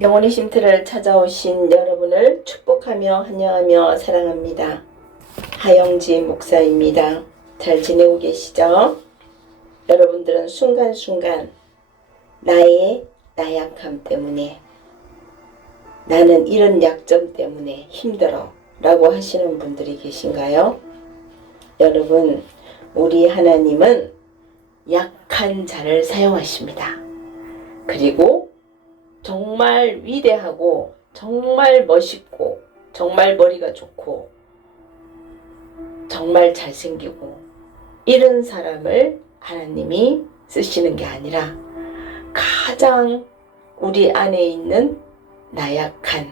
영혼의 쉼터를 찾아오신 여러분을 축복하며 환영하며 사랑합니다. 하영지 목사입니다. 잘 지내고 계시죠? 여러분들은 순간순간 나의 나약함 때문에 나는 이런 약점 때문에 힘들어 라고 하시는 분들이 계신가요? 여러분, 우리 하나님은 약한 자를 사용하십니다. 그리고 정말 위대하고 정말 멋있고 정말 머리가 좋고 정말 잘생기고 이런 사람을 하나님이 쓰시는 게 아니라 가장 우리 안에 있는 나약한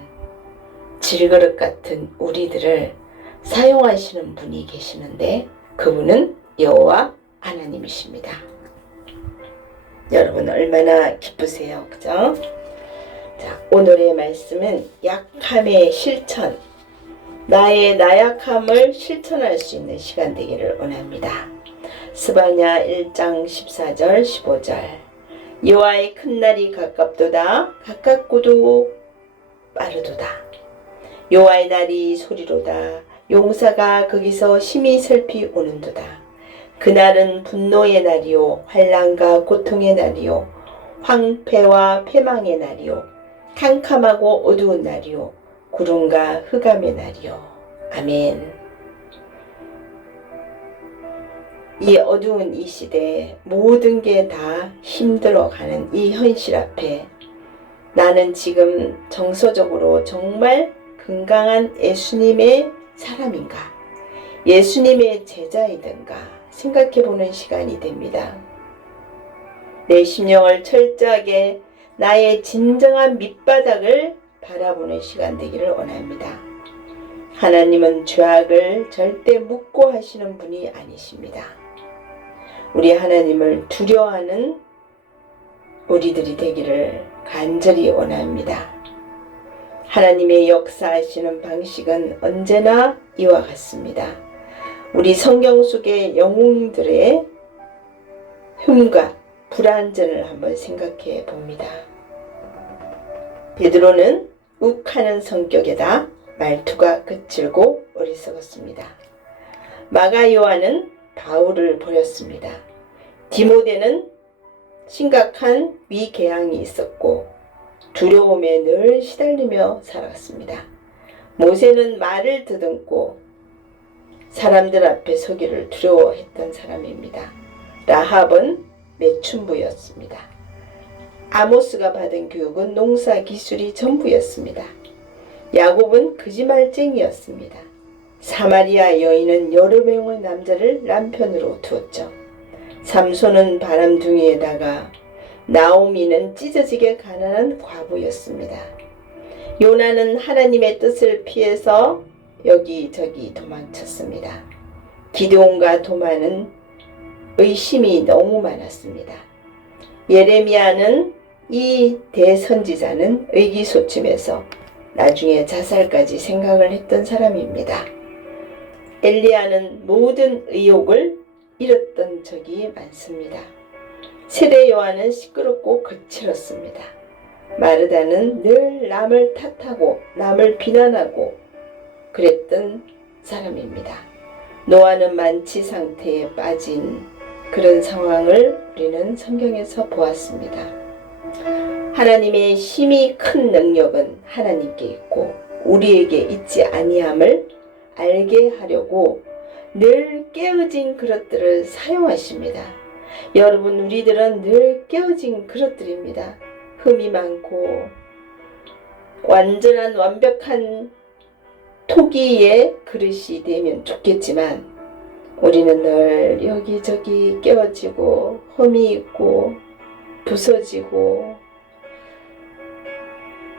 질그릇 같은 우리들을 사용하시는 분이 계시는데 그분은 여호와 하나님이십니다. 여러분 얼마나 기쁘세요, 그죠? 자, 오늘의 말씀은 약함의 실천, 나의 나약함을 실천할 수 있는 시간 되기를 원합니다. 스바냐 1장 14절 15절. 여호와의 큰 날이 가깝도다 가깝고도 빠르도다. 여호와의 날이 소리로다 용사가 거기서 심히 슬피 오는도다. 그날은 분노의 날이요 환란과 고통의 날이요 황폐와 패망의 날이요 캄캄하고 어두운 날이요 구름과 흑암의 날이요 아멘 이 어두운 이 시대에 모든 게 다 힘들어가는 이 현실 앞에 나는 지금 정서적으로 정말 건강한 예수님의 사람인가? 예수님의 제자이든가 생각해 보는 시간이 됩니다. 내 심령을 철저하게 나의 진정한 밑바닥을 바라보는 시간 되기를 원합니다. 하나님은 죄악을 절대 묻고 하시는 분이 아니십니다. 우리 하나님을 두려워하는 우리들이 되기를 간절히 원합니다. 하나님의 역사하시는 방식은 언제나 이와 같습니다. 우리 성경 속의 영웅들의 흠과 불완전을 한번 생각해 봅니다. 베드로는 욱하는 성격에다 말투가 거칠고 어리석었습니다. 마가 요한은 바울을 버렸습니다. 디모데는 심각한 위궤양이 있었고 두려움에 늘 시달리며 살았습니다. 모세는 말을 더듬고 사람들 앞에 서기를 두려워했던 사람입니다. 라합은 매춘부였습니다. 아모스가 받은 교육은 농사 기술이 전부였습니다. 야곱은 거짓말쟁이였습니다. 사마리아 여인은 여러 명의 남자를 남편으로 두었죠. 삼손은 바람둥이에다가 나오미는 찢어지게 가난한 과부였습니다. 요나는 하나님의 뜻을 피해서 여기저기 도망쳤습니다. 기드온과 도마는 의심이 너무 많았습니다. 예레미야는 이 대선지자는 의기소침해서 나중에 자살까지 생각을 했던 사람입니다. 엘리야는 모든 의욕을 잃었던 적이 많습니다. 세례 요한은 시끄럽고 거칠었습니다. 마르다는 늘 남을 탓하고 남을 비난하고 그랬던 사람입니다. 노아는 만취 상태에 빠진 그런 상황을 우리는 성경에서 보았습니다. 하나님의 힘이 큰 능력은 하나님께 있고 우리에게 있지 아니함을 알게 하려고 늘 깨어진 그릇들을 사용하십니다. 여러분 우리들은 늘 깨어진 그릇들입니다. 흠이 많고 완전한 완벽한 토기의 그릇이 되면 좋겠지만 우리는 늘 여기저기 깨어지고 흠이 있고 부서지고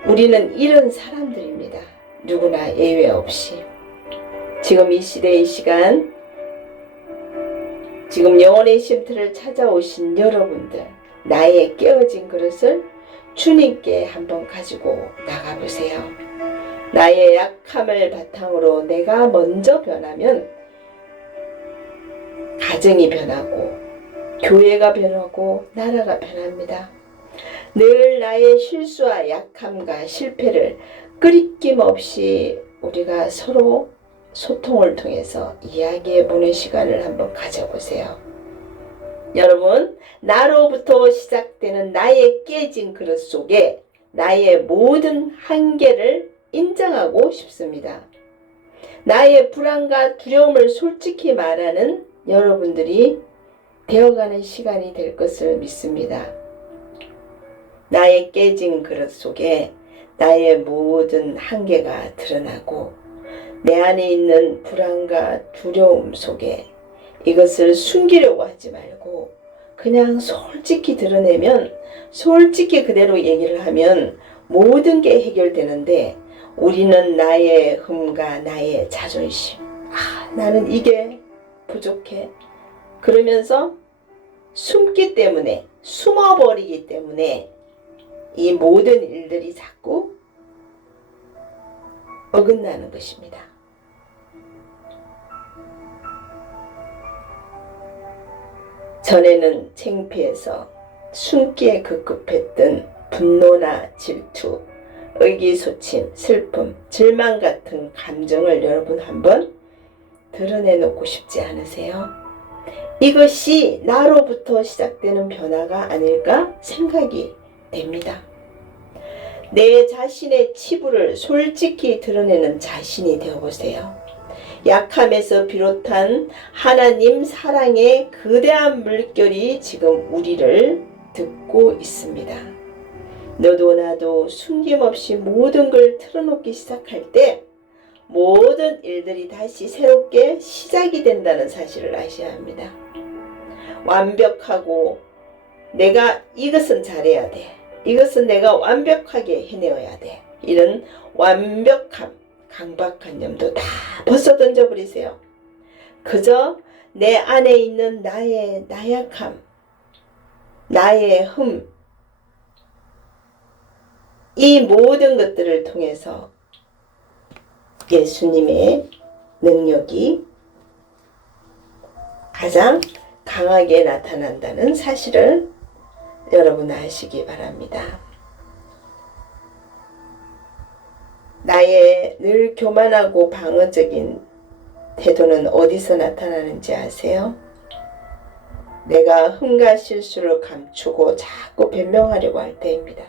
우리는 이런 사람들입니다. 누구나 예외 없이. 지금 이 시대 이 시간 지금 영혼의 쉼터를 찾아오신 여러분들 나의 깨어진 그릇을 주님께 한번 가지고 나가보세요. 나의 약함을 바탕으로 내가 먼저 변하면 가정이 변하고 교회가 변하고 나라가 변합니다. 늘 나의 실수와 약함과 실패를 끄리낌 없이 우리가 서로 소통을 통해서 이야기해 보는 시간을 한번 가져보세요. 여러분, 나로부터 시작되는 나의 깨진 그릇 속에 나의 모든 한계를 인정하고 싶습니다. 나의 불안과 두려움을 솔직히 말하는 여러분들이 되어가는 시간이 될 것을 믿습니다. 나의 깨진 그릇 속에 나의 모든 한계가 드러나고 내 안에 있는 불안과 두려움 속에 이것을 숨기려고 하지 말고 그냥 솔직히 드러내면 솔직히 그대로 얘기를 하면 모든 게 해결되는데 우리는 나의 흠과 나의 자존심 아 나는 이게 부족해 그러면서 숨기 때문에 숨어버리기 때문에 이 모든 일들이 자꾸 어긋나는 것입니다. 전에는 창피해서 숨기에 급급했던 분노나 질투, 의기소침, 슬픔, 절망 같은 감정을 여러분 한번 드러내놓고 싶지 않으세요? 이것이 나로부터 시작되는 변화가 아닐까 생각이 됩니다. 내 자신의 치부를 솔직히 드러내는 자신이 되어보세요. 약함에서 비롯한 하나님 사랑의 거대한 물결이 지금 우리를 듣고 있습니다. 너도 나도 숨김없이 모든 걸 틀어놓기 시작할 때 모든 일들이 다시 새롭게 시작이 된다는 사실을 아셔야 합니다. 완벽하고 내가 이것은 잘해야 돼. 이것은 내가 완벽하게 해내어야 돼. 이런 완벽함, 강박관념도 다 벗어 던져 버리세요. 그저 내 안에 있는 나의 나약함, 나의 흠, 이 모든 것들을 통해서 예수님의 능력이 가장 강하게 나타난다는 사실을 여러분 아시기 바랍니다. 나의 늘 교만하고 방어적인 태도는 어디서 나타나는지 아세요? 내가 흠과 실수를 감추고 자꾸 변명하려고 할 때입니다.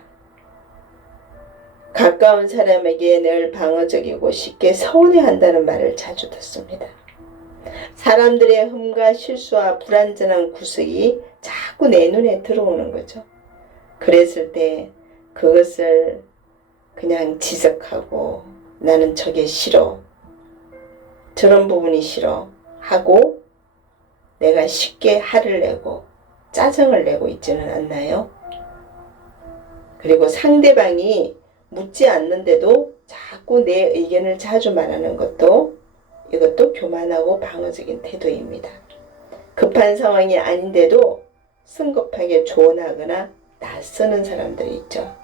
가까운 사람에게 늘 방어적이고 쉽게 서운해한다는 말을 자주 듣습니다. 사람들의 흠과 실수와 불완전한 구석이 자꾸 내 눈에 들어오는 거죠. 그랬을 때 그것을 그냥 지적하고 나는 저게 싫어. 저런 부분이 싫어. 하고 내가 쉽게 화를 내고 짜증을 내고 있지는 않나요? 그리고 상대방이 묻지 않는데도 자꾸 내 의견을 자주 말하는 것도 이것도 교만하고 방어적인 태도입니다. 급한 상황이 아닌데도 성급하게 조언하거나 나서는 사람들이 있죠.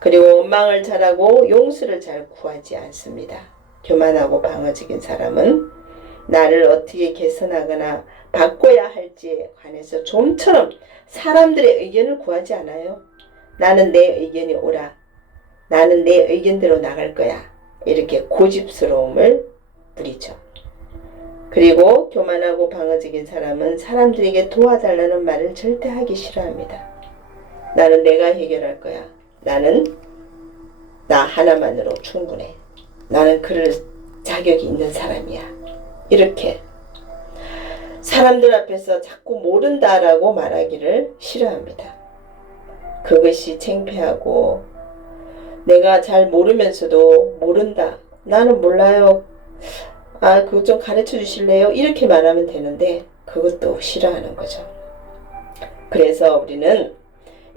그리고 원망을 잘하고 용서를 잘 구하지 않습니다. 교만하고 방어적인 사람은 나를 어떻게 개선하거나 바꿔야 할지에 관해서 좀처럼 사람들의 의견을 구하지 않아요. 나는 내 의견이 옳아. 나는 내 의견대로 나갈 거야. 이렇게 고집스러움을 부리죠. 그리고 교만하고 방어적인 사람은 사람들에게 도와달라는 말을 절대 하기 싫어합니다. 나는 내가 해결할 거야. 나는 나 하나만으로 충분해. 나는 그럴 자격이 있는 사람이야. 이렇게 사람들 앞에서 자꾸 모른다라고 말하기를 싫어합니다. 그것이 창피하고 내가 잘 모르면서도 모른다. 나는 몰라요. 아, 그거 좀 가르쳐 주실래요? 이렇게 말하면 되는데 그것도 싫어하는 거죠. 그래서 우리는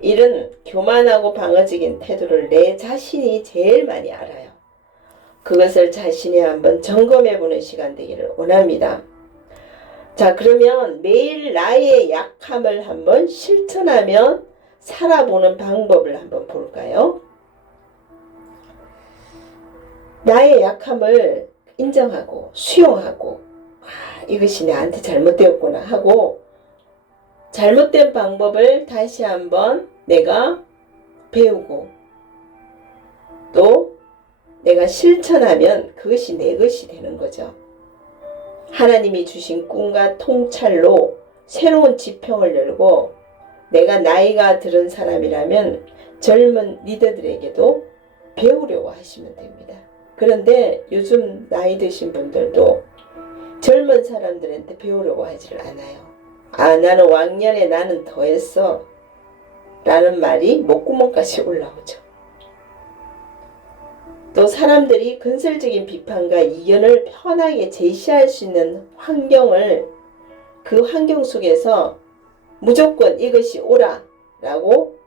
이런 교만하고 방어적인 태도를 내 자신이 제일 많이 알아요. 그것을 자신이 한번 점검해 보는 시간 되기를 원합니다. 자, 그러면 매일 나의 약함을 한번 실천하면 살아보는 방법을 한번 볼까요? 나의 약함을 인정하고 수용하고 아, 이것이 나한테 잘못되었구나 하고 잘못된 방법을 다시 한번 내가 배우고 또 내가 실천하면 그것이 내 것이 되는 거죠. 하나님이 주신 꿈과 통찰로 새로운 지평을 열고 내가 나이가 들은 사람이라면 젊은 리더들에게도 배우려고 하시면 됩니다. 그런데 요즘 나이 드신 분들도 젊은 사람들한테 배우려고 하지를 않아요. 아, 나는 왕년에 나는 더 했어. 라는 말이 목구멍까지 올라오죠. 또 사람들이 건설적인 비판과 이견을 편하게 제시할 수 있는 환경을 그 환경 속에서 무조건 이것이 옳아 라고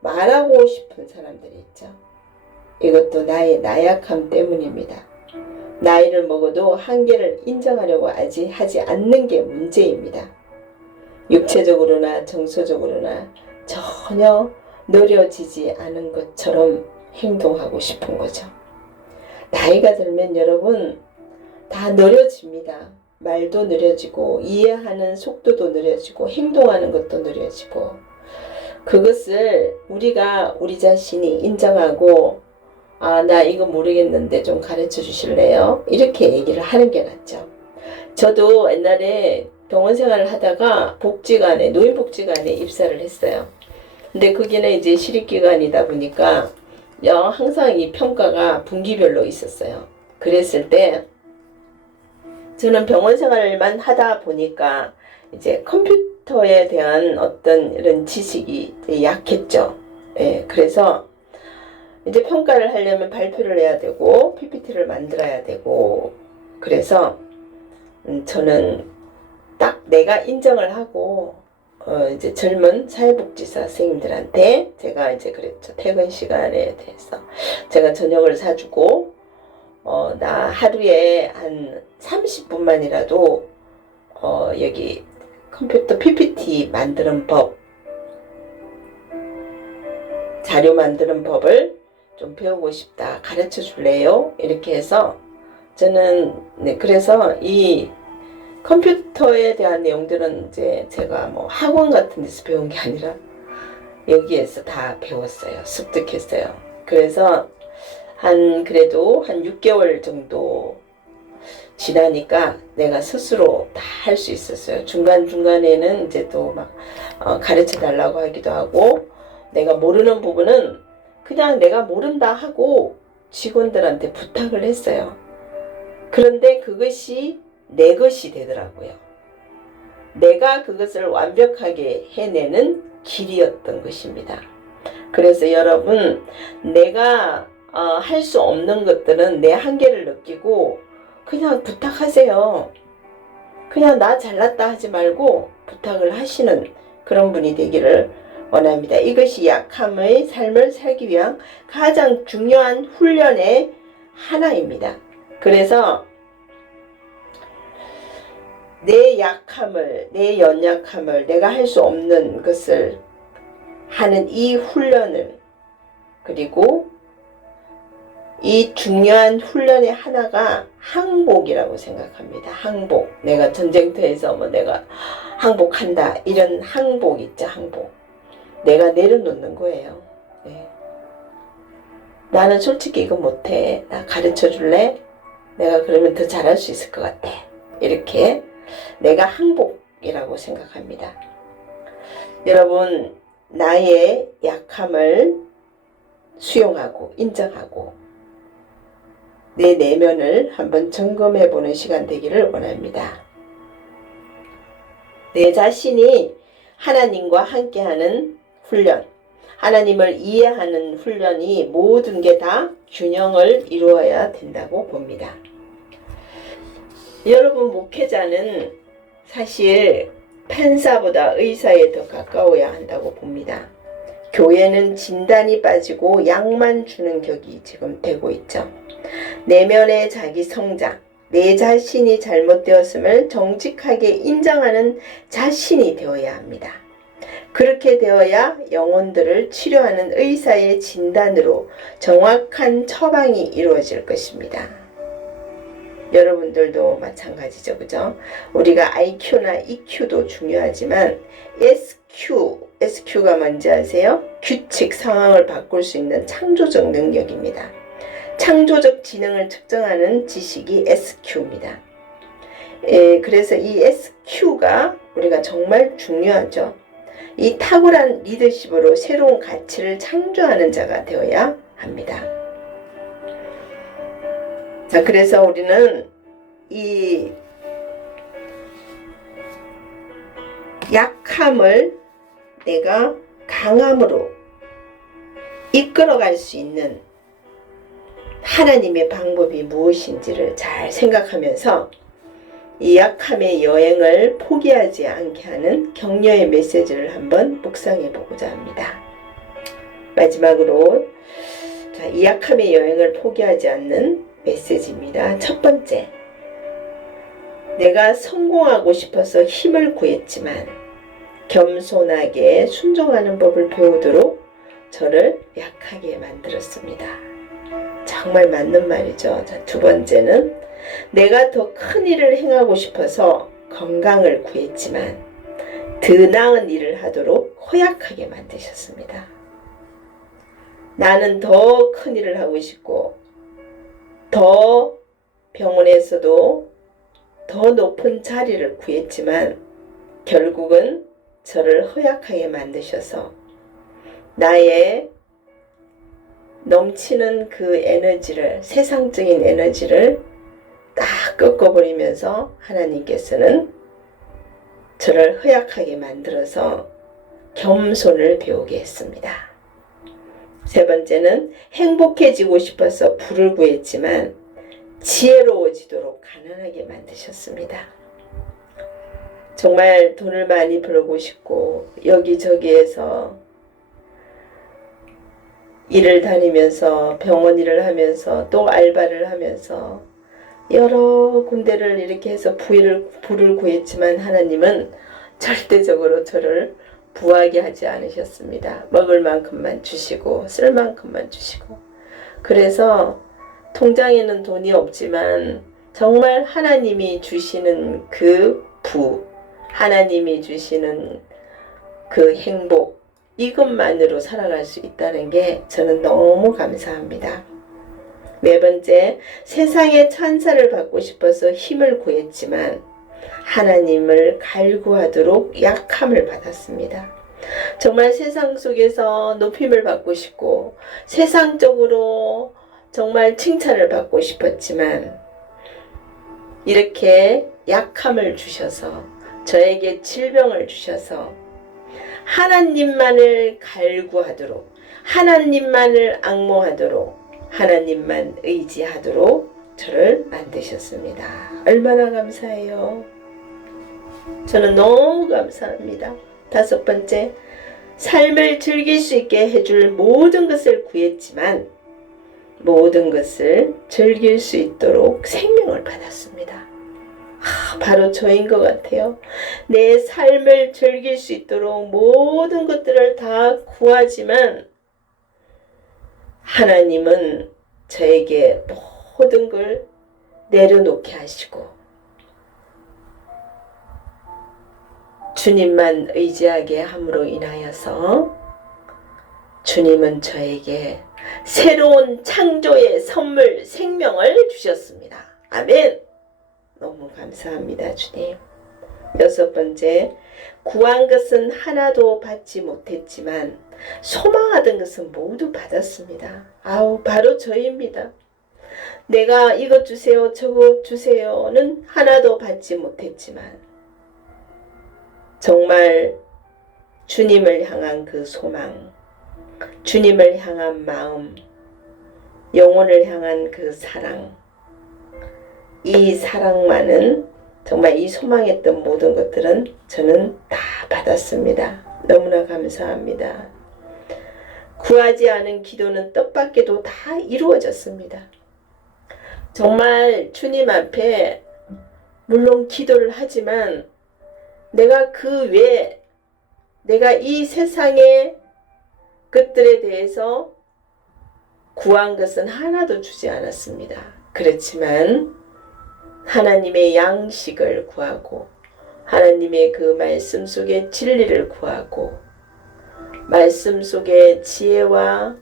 말하고 싶은 사람들이 있죠. 이것도 나의 나약함 때문입니다. 나이를 먹어도 한계를 인정하려고 하지, 하지 않는 게 문제입니다. 육체적으로나 정서적으로나 전혀 느려지지 않은 것처럼 행동하고 싶은 거죠. 나이가 들면 여러분 다 느려집니다. 말도 느려지고 이해하는 속도도 느려지고 행동하는 것도 느려지고 그것을 우리가 우리 자신이 인정하고 아 나 이거 모르겠는데 좀 가르쳐 주실래요? 이렇게 얘기를 하는 게 낫죠. 저도 옛날에 병원 생활을 하다가 복지관에 노인복지관에 입사를 했어요. 근데 거기는 이제 시립기관이다 보니까 영 항상 이 평가가 분기별로 있었어요. 그랬을 때 저는 병원 생활만 하다 보니까 이제 컴퓨터에 대한 어떤 이런 지식이 약했죠. 예, 그래서 이제 평가를 하려면 발표를 해야 되고 PPT를 만들어야 되고. 그래서 음, 저는 딱 내가 인정을 하고 어 이제 젊은 사회복지사 선생님들한테 제가 이제 그랬죠. 퇴근 시간에 대해서. 제가 저녁을 사주고 어 나 하루에 한 30분만이라도 어 여기 컴퓨터 PPT 만드는 법 자료 만드는 법을 좀 배우고 싶다 가르쳐 줄래요 이렇게 해서 저는 네 그래서 이 컴퓨터에 대한 내용들은 이제 제가 뭐 학원 같은 데서 배운 게 아니라 여기에서 다 배웠어요. 습득했어요. 그래서 한 그래도 한 6개월 정도 지나니까 내가 스스로 다 할 수 있었어요. 중간중간에는 이제 또막 어, 가르쳐 달라고 하기도 하고 내가 모르는 부분은 그냥 내가 모른다 하고 직원들한테 부탁을 했어요. 그런데 그것이 내 것이 되더라고요. 내가 그것을 완벽하게 해내는 길이었던 것입니다. 그래서 여러분, 내가 어, 할 수 없는 것들은 내 한계를 느끼고 그냥 부탁하세요. 그냥 나 잘났다 하지 말고 부탁을 하시는 그런 분이 되기를 원합니다. 이것이 약함의 삶을 살기 위한 가장 중요한 훈련의 하나입니다. 그래서 내 약함을, 내 연약함을, 내가 할 수 없는 것을 하는 이 훈련을, 그리고 이 중요한 훈련의 하나가 항복이라고 생각합니다. 항복. 내가 전쟁터에서 뭐 내가 항복한다. 이런 항복 있죠, 항복. 내가 내려놓는 거예요. 네. 나는 솔직히 이거 못해. 나 가르쳐 줄래? 내가 그러면 더 잘할 수 있을 것 같아. 이렇게 내가 항복이라고 생각합니다. 여러분, 나의 약함을 수용하고 인정하고 내 내면을 한번 점검해 보는 시간 되기를 원합니다. 내 자신이 하나님과 함께하는 훈련, 하나님을 이해하는 훈련이 모든 게 다 균형을 이루어야 된다고 봅니다. 여러분 목회자는 사실 판사보다 의사에 더 가까워야 한다고 봅니다. 교회는 진단이 빠지고 약만 주는 격이 지금 되고 있죠. 내면의 자기 성장, 내 자신이 잘못되었음을 정직하게 인정하는 자신이 되어야 합니다. 그렇게 되어야 영혼들을 치료하는 의사의 진단으로 정확한 처방이 이루어질 것입니다. 여러분들도 마찬가지죠. 그죠? 우리가 IQ나 EQ도 중요하지만 SQ, SQ가 뭔지 아세요? 규칙 상황을 바꿀 수 있는 창조적 능력입니다. 창조적 지능을 측정하는 지식이 SQ입니다. 예, 그래서 이 SQ가 우리가 정말 중요하죠. 이 탁월한 리더십으로 새로운 가치를 창조하는 자가 되어야 합니다. 자, 그래서 우리는 이 약함을 내가 강함으로 이끌어갈 수 있는 하나님의 방법이 무엇인지를 잘 생각하면서 이 약함의 여행을 포기하지 않게 하는 격려의 메시지를 한번 묵상해 보고자 합니다. 마지막으로 자, 이 약함의 여행을 포기하지 않는 메시지입니다. 첫 번째, 내가 성공하고 싶어서 힘을 구했지만 겸손하게 순종하는 법을 배우도록 저를 약하게 만들었습니다. 정말 맞는 말이죠. 자, 두 번째는 내가 더 큰 일을 행하고 싶어서 건강을 구했지만 더 나은 일을 하도록 허약하게 만드셨습니다. 나는 더 큰 일을 하고 싶고 더 병원에서도 더 높은 자리를 구했지만 결국은 저를 허약하게 만드셔서 나의 넘치는 그 에너지를 세상적인 에너지를 딱 꺾어버리면서 하나님께서는 저를 허약하게 만들어서 겸손을 배우게 했습니다. 세 번째는 행복해지고 싶어서 부를 구했지만 지혜로워지도록 가난하게 만드셨습니다. 정말 돈을 많이 벌고 싶고 여기저기에서 일을 다니면서 병원 일을 하면서 또 알바를 하면서 여러 군데를 이렇게 해서 부를, 부를 구했지만 하나님은 절대적으로 저를 부하게 하지 않으셨습니다. 먹을 만큼만 주시고 쓸 만큼만 주시고 그래서 통장에는 돈이 없지만 정말 하나님이 주시는 그 부, 하나님이 주시는 그 행복 이것만으로 살아갈 수 있다는 게 저는 너무 감사합니다. 네 번째, 세상의 찬사를 받고 싶어서 힘을 구했지만 하나님을 갈구하도록 약함을 받았습니다. 정말 세상 속에서 높임을 받고 싶고 세상적으로 정말 칭찬을 받고 싶었지만 이렇게 약함을 주셔서 저에게 질병을 주셔서 하나님만을 갈구하도록 하나님만을 악모하도록 하나님만 의지하도록 저를 만드셨습니다. 얼마나 감사해요. 저는 너무 감사합니다. 다섯 번째, 삶을 즐길 수 있게 해줄 모든 것을 구했지만 모든 것을 즐길 수 있도록 생명을 받았습니다. 아, 바로 저인 것 같아요. 내 삶을 즐길 수 있도록 모든 것들을 다 구하지만 하나님은 저에게 모든 걸 내려놓게 하시고 주님만 의지하게 함으로 인하여서 주님은 저에게 새로운 창조의 선물 생명을 주셨습니다. 아멘. 너무 감사합니다, 주님. 여섯 번째, 구한 것은 하나도 받지 못했지만 소망하던 것은 모두 받았습니다. 아우, 바로 저입니다. 내가 이것 주세요, 저것 주세요는 하나도 받지 못했지만 정말 주님을 향한 그 소망, 주님을 향한 마음, 영혼을 향한 그 사랑, 이 사랑만은 정말 이 소망했던 모든 것들은 저는 다 받았습니다. 너무나 감사합니다. 구하지 않은 기도는 뜻밖에도 다 이루어졌습니다. 정말 주님 앞에 물론 기도를 하지만 내가 그 외에 내가 이 세상의 것들에 대해서 구한 것은 하나도 주지 않았습니다. 그렇지만 하나님의 양식을 구하고 하나님의 그 말씀 속에 진리를 구하고 말씀 속에 지혜와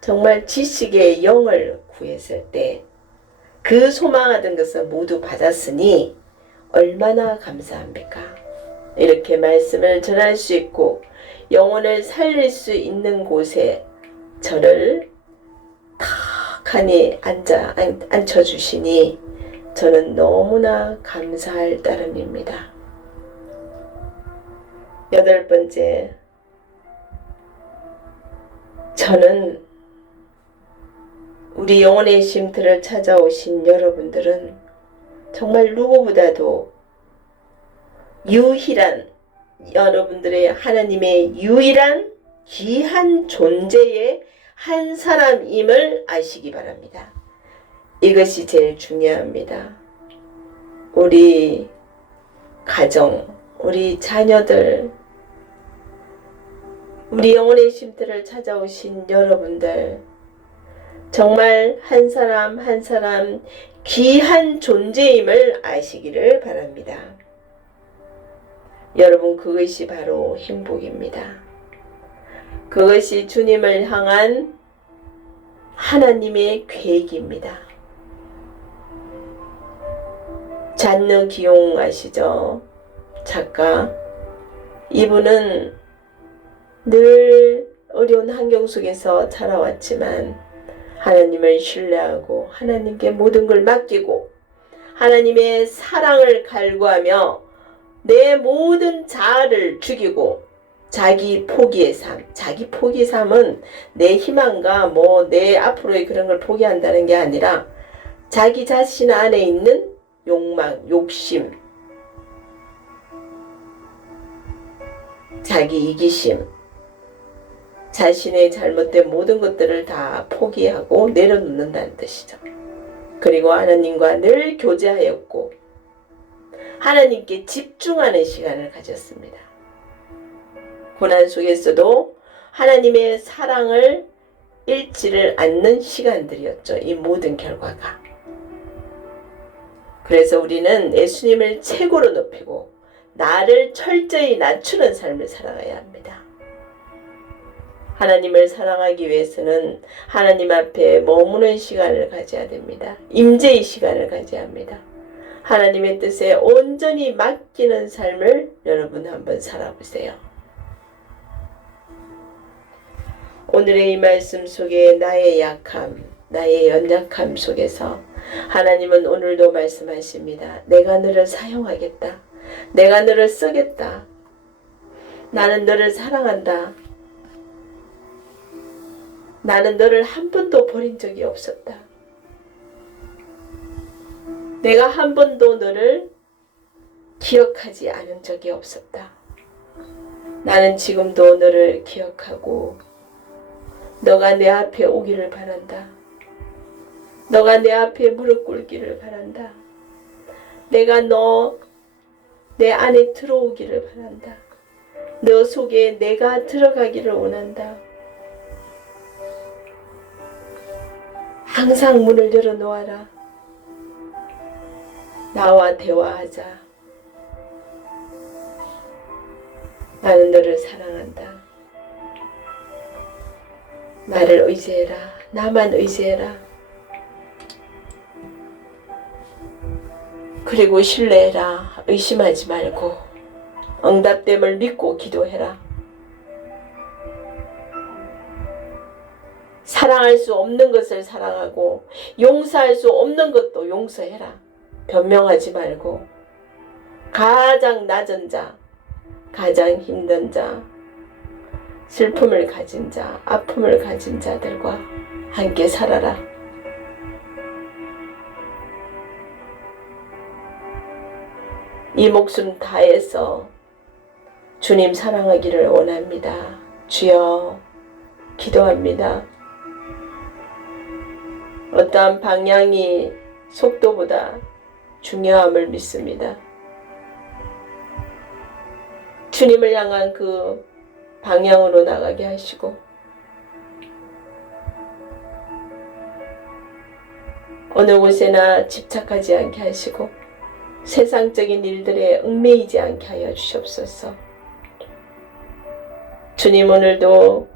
정말 지식의 영을 구했을 때 그 소망하던 것을 모두 받았으니 얼마나 감사합니까? 이렇게 말씀을 전할 수 있고 영혼을 살릴 수 있는 곳에 저를 탁하니 앉아 앉- 앉혀주시니 저는 너무나 감사할 따름입니다. 여덟 번째, 저는 우리 영혼의 쉼터를 찾아오신 여러분들은 정말 누구보다도 유일한 여러분들의 하나님의 유일한 귀한 존재의 한 사람임을 아시기 바랍니다. 이것이 제일 중요합니다. 우리 가정, 우리 자녀들, 우리 영혼의 쉼터를 찾아오신 여러분들, 정말 한 사람 한 사람 귀한 존재임을 아시기를 바랍니다. 여러분, 그것이 바로 행복입니다. 그것이 주님을 향한 하나님의 계획입니다. 잔느 기용 아시죠? 작가. 이분은 늘 어려운 환경 속에서 자라왔지만 하나님을 신뢰하고 하나님께 모든 걸 맡기고 하나님의 사랑을 갈구하며 내 모든 자아를 죽이고 자기 포기의 삶, 자기 포기 삶은 내 희망과 뭐 내 앞으로의 그런 걸 포기한다는 게 아니라 자기 자신 안에 있는 욕망, 욕심, 자기 이기심, 자신의 잘못된 모든 것들을 다 포기하고 내려놓는다는 뜻이죠. 그리고 하나님과 늘 교제하였고 하나님께 집중하는 시간을 가졌습니다. 고난 속에서도 하나님의 사랑을 잃지를 않는 시간들이었죠. 이 모든 결과가. 그래서 우리는 예수님을 최고로 높이고 나를 철저히 낮추는 삶을 살아가야 합니다. 하나님을 사랑하기 위해서는 하나님 앞에 머무는 시간을 가져야 됩니다. 임재의 시간을 가져야 합니다. 하나님의 뜻에 온전히 맡기는 삶을 여러분 한번 살아보세요. 오늘의 이 말씀 속에 나의 약함, 나의 연약함 속에서 하나님은 오늘도 말씀하십니다. 내가 너를 사용하겠다. 내가 너를 쓰겠다. 나는 너를 사랑한다. 나는 너를 한 번도 버린 적이 없었다. 내가 한 번도 너를 기억하지 않은 적이 없었다. 나는 지금도 너를 기억하고 너가 내 앞에 오기를 바란다. 너가 내 앞에 무릎 꿇기를 바란다. 내가 너 내 안에 들어오기를 바란다. 너 속에 내가 들어가기를 원한다. 항상 문을 열어 놓아라. 나와 대화하자. 나는 너를 사랑한다. 나를 의지해라. 나만 의지해라. 그리고 신뢰해라. 의심하지 말고 응답됨을 믿고 기도해라. 사랑할 수 없는 것을 사랑하고 용서할 수 없는 것도 용서해라. 변명하지 말고 가장 낮은 자, 가장 힘든 자, 슬픔을 가진 자, 아픔을 가진 자들과 함께 살아라. 이 목숨 다해서 주님 사랑하기를 원합니다. 주여 기도합니다. 어떠한 방향이 속도보다 중요함을 믿습니다. 주님을 향한 그 방향으로 나가게 하시고 어느 곳에나 집착하지 않게 하시고 세상적인 일들에 얽매이지 않게 하여 주시옵소서. 주님 오늘도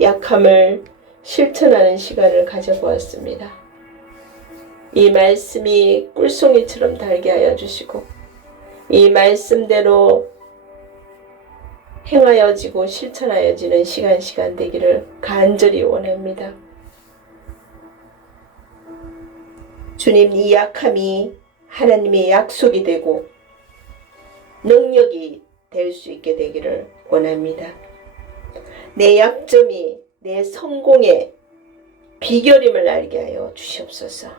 약함을 실천하는 시간을 가져보았습니다. 이 말씀이 꿀송이처럼 달게 하여 주시고 이 말씀대로 행하여지고 실천하여지는 시간 시간 되기를 간절히 원합니다. 주님 이 약함이 하나님의 약속이 되고 능력이 될 수 있게 되기를 원합니다. 내 약점이 내 성공의 비결임을 알게 하여 주시옵소서.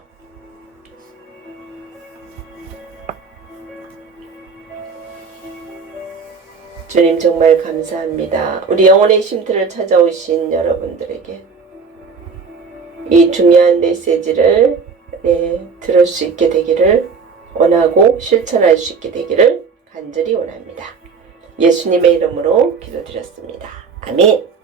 주님 정말 감사합니다. 우리 영혼의 쉼터를 찾아오신 여러분들에게 이 중요한 메시지를 네, 들을 수 있게 되기를 원하고 실천할 수 있게 되기를 간절히 원합니다. 예수님의 이름으로 기도드렸습니다. 아멘.